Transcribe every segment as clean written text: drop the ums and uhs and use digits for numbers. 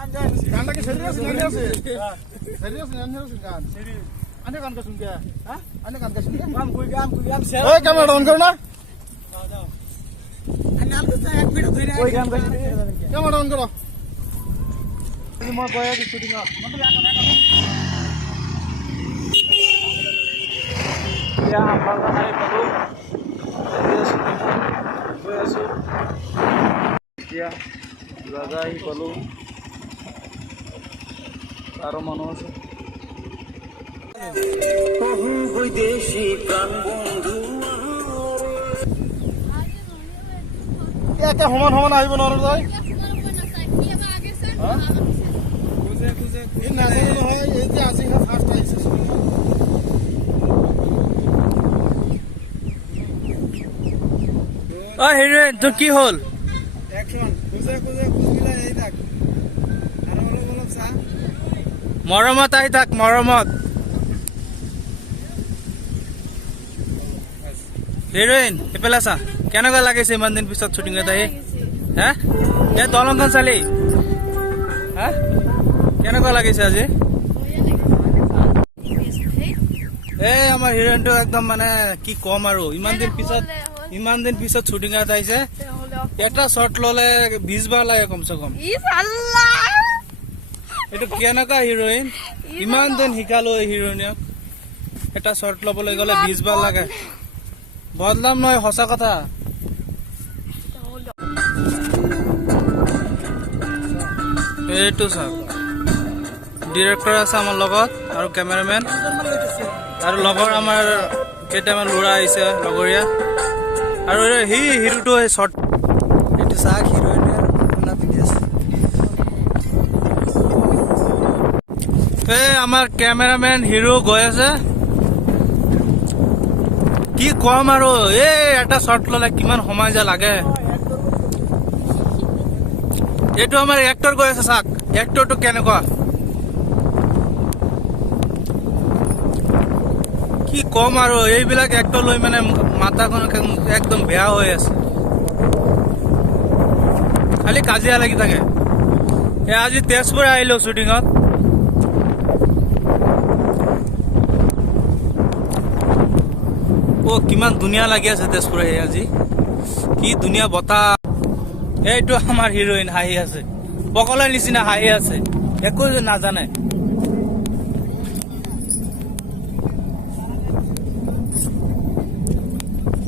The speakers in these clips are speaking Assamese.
গানটা কি serious নানি আছে serious নানি আছে গান আনে গান কা শুনকে হ্যাঁ আনে গান কা শুনকে গান কই এই ক্যামেরা অন করো না আনে আলু তো এক মিনিট ধরে ওই গান গাই ক্যামেরা অন করো তুমি মা গয়া কি শুটিং আ मतलब একা या बांगा नाही बघू या জায়গা ই বলো আরো মানুষ বহু বৈদেশী প্রাণ বন্ধু একা সমান সমান আহিব নোৱাৰো তই এই নাজানো নহয় এই যে আজি ফাৰ্ষ্ট আহিছে অ হিৰোইন তোৰ কি হ'ল অ্যাকশন খুঁজে খুঁজে খুঁজবিলা এই থাক আৰু অলপ চা মৰমত আহি থাক মৰমত হিৰোইন এফালে চা কেনেকুৱা লাগিছে ইমান দিন পিছত শ্বুটিঙত আহি হা এই দলংখন চালি হা কেনেকুৱা লাগিছে আজি এই আমাৰ হিৰোইনটো একদম মানে কি কম আৰু ইমান দিন পিছত শ্বুটিঙত আহিছে এটা শট ললে 20 বাৰ লাগে কমসে কম এইটো কেনেকুৱা হিৰোইন ইমান দিন শিকালো এই হিৰোইনক এটা শট লবলৈ গলে 20 বাৰ লাগে বদলাম নহয় সঁচা কথা এইটো চাওক ডিৰেক্টৰ আছে আমাৰ লগত আৰু কেমেৰামেন আৰু লগৰ আমাৰ কেইটামান ল'ৰা আহিছে লগৰীয়া আৰু হিৰোটো শট এইটো চাক হিৰোইনৰ না ভিডিঅ'ছ এই আমাৰ কেমেৰামেন হিৰো গৈ আছে কি কম আৰু এই এটা শট ললে কিমান সময় যা লাগে এইটো আমাৰ এক্টৰ গৈ আছে চাক এক্টৰটো কেনেকুৱা কি কম আৰু এইবিলাক এক্টৰ লৈ মানে মাথাখন একদম বেয়া হৈ আছে খালি কাজিয়া লাগি থাকে আজি তেজপুৰ আহিলো শ্বুটিঙত ও কিমান ধুনীয়া লাগি আছে তেজপুৰ আহি আজি কি ধুনীয়া বতাহ এইটো আমাৰ হিৰোইন হাঁহি আছে পকলাৰ নিচিনা হাঁহি আছে একো নাজানে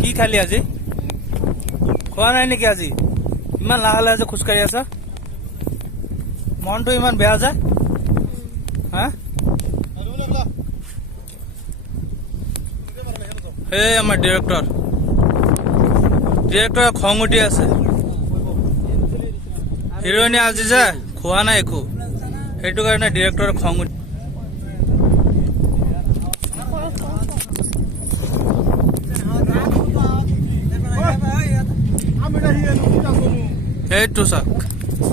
কি খালি আজি খোৱা নাই নেকি আজি ইমান লাহে লাহে যে খোজকাঢ়ি আছা মনটো ইমান বেয়া যায় হা এই আমাৰ ডিৰেক্টৰ খং উঠি আছে হিৰোইনে আজি যে খোৱা নাই একো সেইটো কাৰণে ডিৰেক্টৰ খং উঠি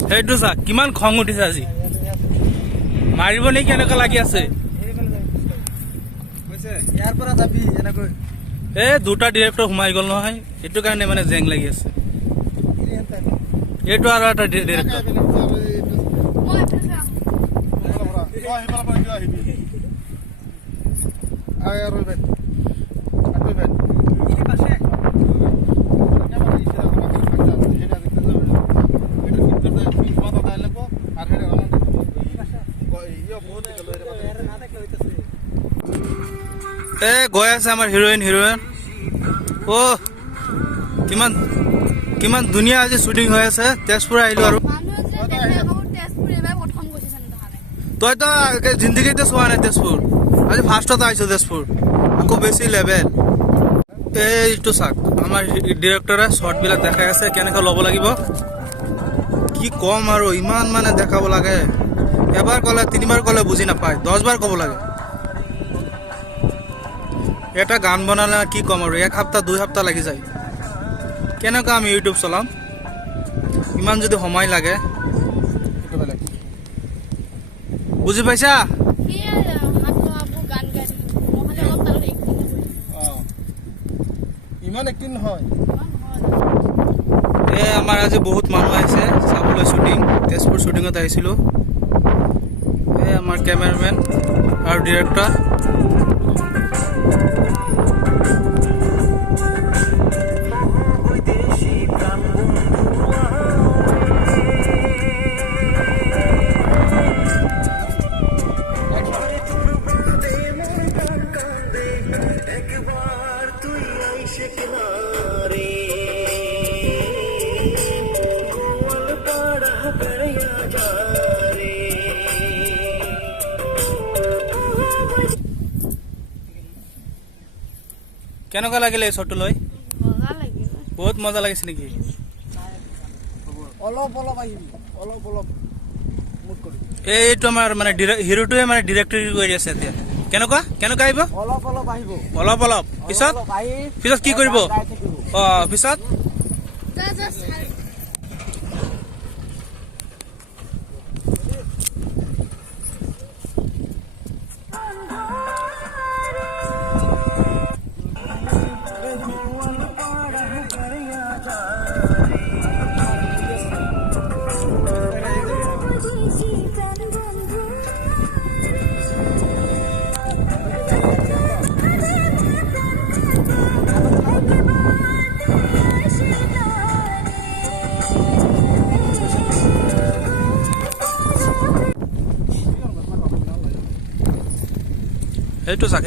সেইটো চাক কিমান খং উঠিছে আজি মাৰিব নেকি এনেকুৱা লাগি আছে ইয়াৰ পৰা যাবি এনেকৈ এই দুটা ডিৰেক্টৰ সোমাই গ'ল নহয় সেইটো কাৰণে মানে জেং লাগি আছে এইটো আৰু এটা ডিৰেক্টৰ গৈ আছে আমাৰ হিৰোইন অ কিমান ধুনীয়া আজি শ্বুটিং হৈ আছে তেজপুৰ আহিলো আৰু তইতো জিন্দগীতে চোৱা নাই তেজপুৰ আজি ফাৰ্ষ্টত আহিছো তেজপুৰ আকৌ বেছি লেভেল এইটো চাক আমাৰ ডিৰেক্টৰে শ্বৰ্টবিলাক দেখাই আছে কেনেকৈ ল'ব লাগিব কি কম আৰু ইমান মানে দেখাব লাগে এবাৰ ক'লে 3বাৰ ক'লে বুজি নাপায় 10 বাৰ ক'ব লাগে এটা গান বনালে কি কম আৰু 1 সপ্তাহ 2 সপ্তাহ লাগি যায় কেনেকৈ আমি ইউটিউব চলাম ইমান যদি সময় লাগে বুজি পাইছা ইমান একদিন নহয় আমাৰ আজি বহুত মানুহ আহিছে চাবলৈ শ্বুটিং তেজপুৰ শ্বুটিঙত আহিছিলোঁ এই আমাৰ ক্যামেৰাম্যান আৰ ডিৰেক্টৰ। কেনেকুৱা লাগিলে এই শ্বটটো লৈ? মজা লাগিল। বহুত মজা লাগিছে নেকি? অলপ অলপ আহিবি, অলপ অলপ মুড কৰি এইটো আমাৰ মানে হিৰোটোৱে মানে ডিৰেক্টৰ কৰি আছে এতিয়া। কেনেকুৱা কেনেকুৱা আহিব? অলপ অলপ আহিব, অলপ অলপ পিছত আহি পিছত কি কৰিব? অ পিছত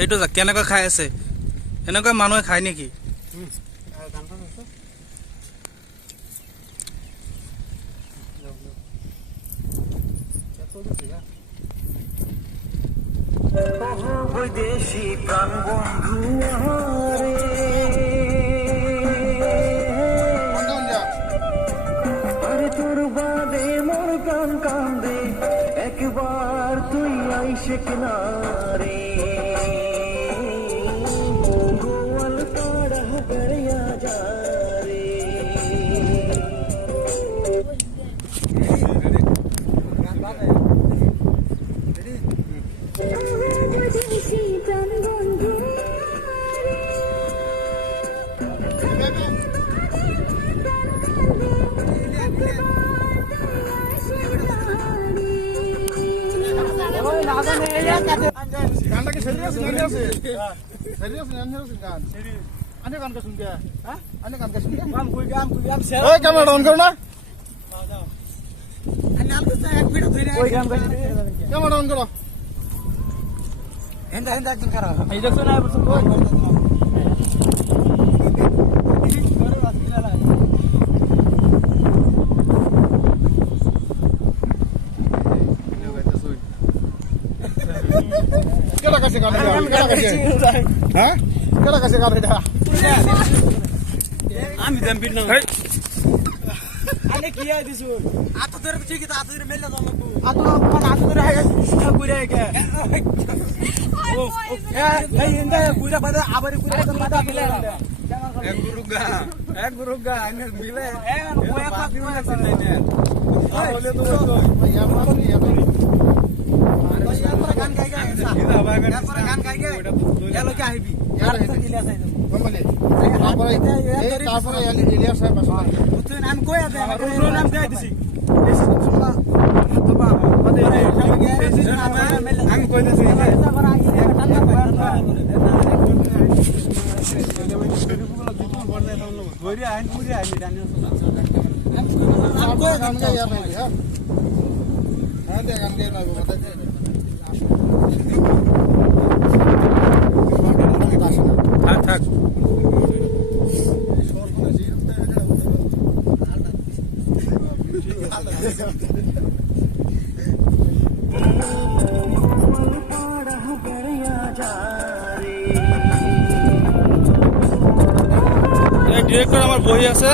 এইটো চাক কেনেকুৱা খাই আছে। এনেকুৱা মানুহে খায় নেকি? বৈদেশী প্রাণ বন্ধু আরে তোর বাদে মোর প্রাণ কান্দে, একবার তুই আইসে কিনারে গোয়াল পাড়া বেড়িয়া যা রে। গানটা কি সিরিয়াস আছে? সিরিয়াস গান। আনে গান কা শুনকে? হ্যাঁ? আনে গান কা শুনকে? গান কই এই ক্যামেরা অন করো না। ওই গান কা ক্যামেরা অন করো। হেন্দা একজন খারাপ। এই দেখছো না বলছো কই? কেডা কাছে গান এটা? কেডা কাছে? হ্যাঁ? কেডা কাছে গান এটা? আমি দাম বিল না। আনে কি আই দিছু? আতো ধরে ঠিক আছে, আতো ধরে মেলা দাও লাগবো। আতো কোন আতো ধরে আগে কইরা কে? এই ইন্দা কইরা বাদে আবার কইরা তো মাথা গিলা। এক গুরুগা আইনে মিলে ওয়া পা বিউ লাগছে না নে। বলে তো ভাই আমার নি আমি গান গাই গাই তারপরে গান গাই গাই এলো কি আইবি আর ইলিয়াস আইবো বলে তারপরে ইলিয়াস সাহেব আসলে তুই নাম কই আছে আমার নাম দেই দিছি আমি কই দিছি গরি আইন পুরি আইন জানি আমি কই গান গাই আর হ্যাঁ হ্যাঁ দে গান গাই না বলতে থাক থাক ডিরেক্টর আমার বই আছে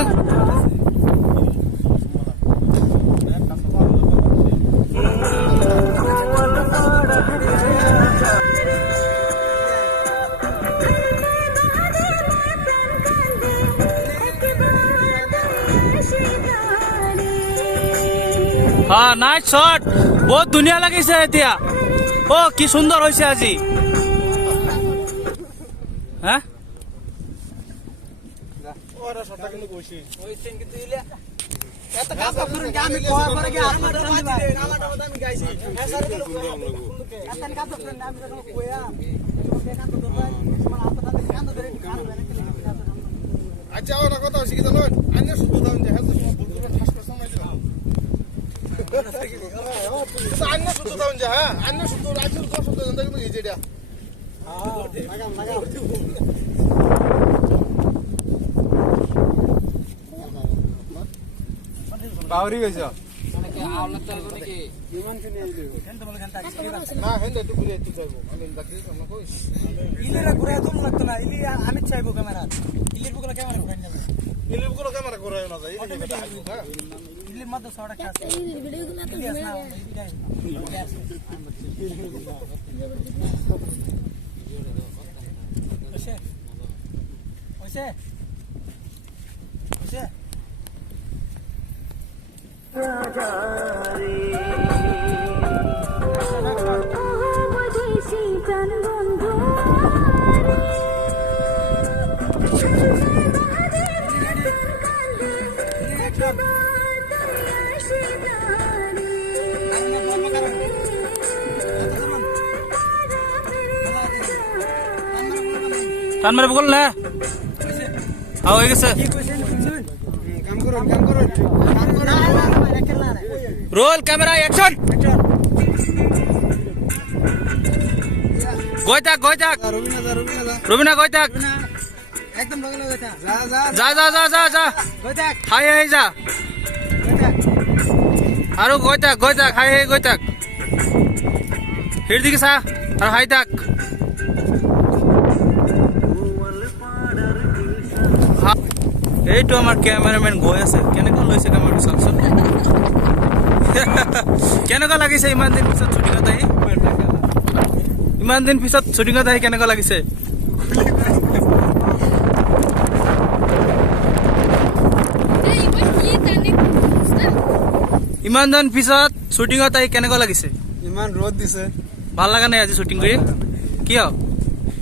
হ্যাঁ নাইট শট বহুত ধুনীয়া লাগিছে এতিয়া ও কি সুন্দৰ হৈছে আজি হ্যাঁ ওরা শটটা কিন্তু কইছি ওই সিন কিন্তু ইলে এত কাজ করুন কি আমি কয় পরে কি আর মাত্র দিবা আমি গাইছি স্যার এত কাজ করুন আমি যখন কইয়া তুমি কাজ করতে তোমার হাতটা কান ধরে কান ধরে আচ্ছা ওরা কথা হইছে কি জানো আন্য শুধু দাও যে হেলথ তোমার বুদ্ধুরা ঠাস করে সামনে দাও আন্য শুধু দাও যে হ্যাঁ আন্য শুধু রাইছে তো শুধু জানতে কিন্তু এই যেটা লাগাও বাউরি গেছ না হেন্দে একটু ঘুরে একটু যাইবো আমি ডাকি সামনে কই ইলিরা ঘুরে তো লাগতো না ইলি আমি চাইবো ক্যামেরা ইলির বুকলা ক্যামেরা ঘুরে যাবে ইলির গুলো ক্যামেরা করে না যাই এই বেটা আইবো হ্যাঁ ইলির মধ্যে ছড়া কাজ ইলিয়াস না ওইসে ওইসে ওইসে রাজা রে বদেশি প্রাণ বন্ধু টান মারে বল না হয়ে গেছে কাম করুন রোল ক্যামেরা অ্যাকশন গই থাক রবিনা গই থাক একদম বগলে গেছা যা গই থাক হাই যা আৰু গই থাক হাই গই থাক দিকে চা আৰু হাই থাক এইটো আমাৰ কেমেৰামেন গৈ আছে কেনেকৈ লৈছে কেমেৰাটো চাওকচোন কেনেকুৱা লাগিছে ইমান দিন পিছত শ্বুটিঙত আহি কেনেকুৱা লাগিছে ইমান দিন পিছত শ্বুটিঙত আহি কেনেকুৱা লাগিছে ইমান ৰ'দ দিছে ভাল লগা নাই আজি শ্বুটিং কৰি কিয়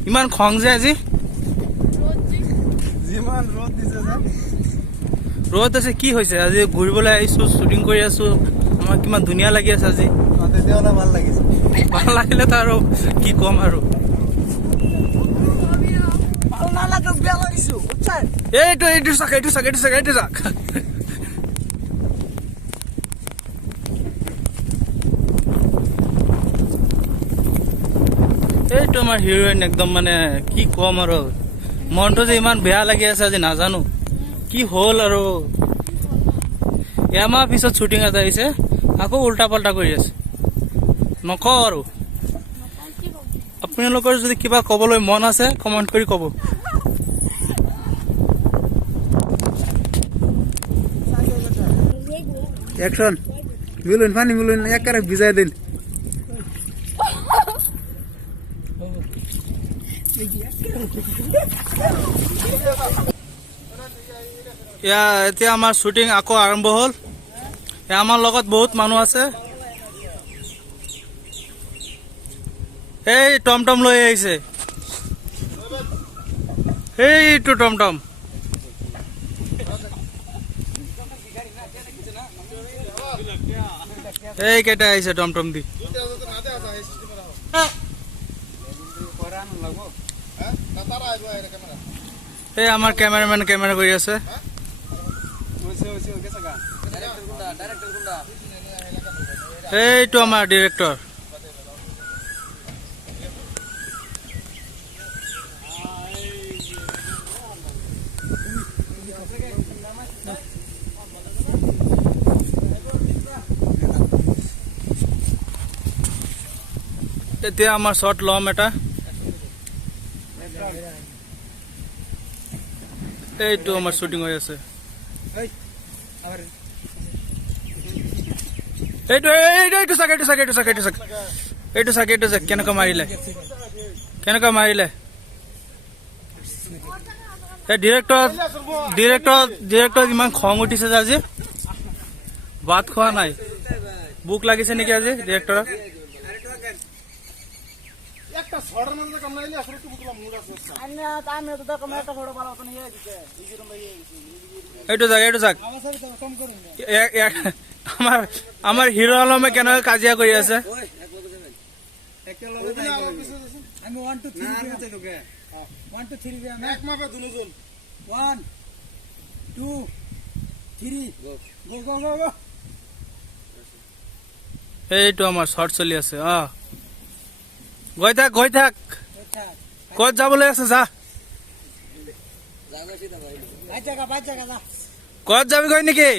ইমান খং যে আজি যিমান ৰ'দ দিছে ৰ'দ আছে কি হৈছে আজি ঘূৰিবলৈ আহিছো শ্বুটিং কৰি আছো আমাৰ কিমান ধুনীয়া লাগি আছে আজি তেতিয়াহ'লে ভাল লাগিছে ভাল লাগিলে তো আৰু কি ক'ম আৰু ভাল নালাগে বেয়া লাগিছো এইটো চাক এইটো আমাৰ হিৰোইন একদম মানে কি ক'ম আৰু মনটো যে ইমান বেয়া লাগি আছে আজি নাজানো কি হ'ল আৰু এমাহ পিছত শ্বুটিং এটা আহিছে আকৌ উল্টা পাল্টা কৰি আছে নকওঁ আৰু আপোনালোকৰ যদি কিবা ক'বলৈ মন আছে কমেণ্ট কৰি ক'ব অ্যাকশন মিলুন পানি মিলুন একবাৰে ভিজাই দিন এতিয়া আমাৰ শ্বুটিং আকৌ আৰম্ভ হ'ল আমাৰ লগত বহুত মানুহ আছে এই টমটম লৈ আহিছে এইটো টমটম এই কেইটা আহিছে টমটম দি এই আমাৰ কেমেৰামেন কেমেৰা কৰি আছে এইটো আমাৰ ডিৰেক্টৰ এতিয়া আমাৰ শ্বট ল'ম এটা এইটো আমাৰ শ্বুটিং হৈ আছে এইটো চাক কেনেকুৱা মাৰিলে এই ডিৰেক্টৰ ইমান খং উঠিছে যে আজি ভাত খোৱা নাই বুক লাগিছে নেকি আজি ডিৰেক্টৰক একটা ছড়ের মধ্যে কামড়াইলে আসলে একটু বুকলা মুড আছে আমি আমি তো দেখো একটা ছোট ভালো তো নিয়ে দিতে ইজি রুম ভাই এইটো যাক আমার সাথে তো কম করুন আমার হিরো আলমে কেন কাজিয়া কৰি আছে একটা লগে আমি 1 2 3 দিতে তোকে 1 2 3 আমি এক মাপে দুজন 1 2 3 গো গো গো গো এইটো আমাৰ শর্ট চলি আছে গৈ থাক ক'ত যাবলৈ আছে যা বাচ্চা যা ক'ত যাবি গৈ নেকি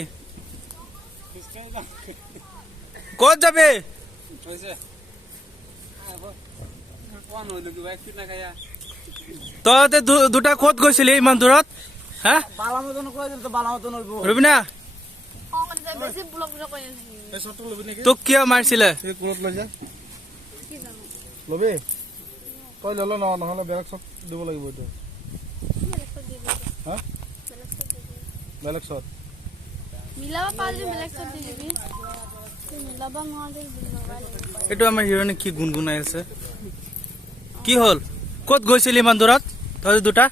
ক'ত যাবি তহঁতে দুটা ক'ত গৈছিলি ইমান দূৰত হা বালা মতন কই দিল তো বালা মতন হইব ৰবিনা বেছি ব্লক নকৰে এই শটটো লবি নাকি তোক কিয় মাৰিছিলে এই কোনত লৈ যা কি জানো লবি তই লল নহলে বেলেগ শট দিব লাগিব এইটো হা বেলেগ শট মিলাব পাৰিলে বেলেগ চব দি দিবি মিলাব নোৱাৰিলে এইটো আমাৰ হিৰোইনে কি গুণগুণাই আছে কি হ'ল ক'ত গৈছিলি ইমান দূৰত তই দুটা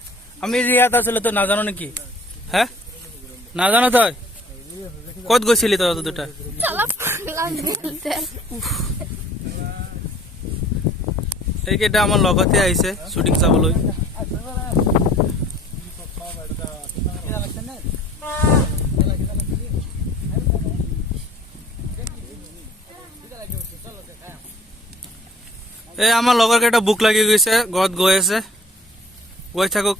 আমি ইয়াত আছিলো তই নাজানো নেকি হে নাজানো তই ক'ত গৈছিলি তই দুটা চালা পাগলা মিলতে এইকেইটা আমাৰ লগতে আহিছে শ্বুটিং চাবলৈ এই আমাৰ লগৰ কেইটা বুক লাগি গৈছে ঘৰত গৈ আছে গৈ থাকক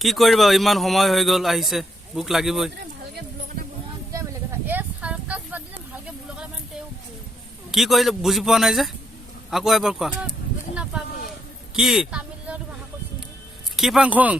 কি কৰিবা ইমান সময় হৈ গ'ল আহিছে বুক লাগিবই ভালকে ব্লক এটা বনোৱা দিলে বেলেগ কথা এই সাৰ্কাস বাদ দিলে ভালকে ব্লক এটা মানে তেও কি কৰিলে বুজি পোৱা নাই যে আকৌ এবাৰ কোৱা বুজি নাপাবি কি তামিলৰ ভাষা কৈছিল কি পাংখং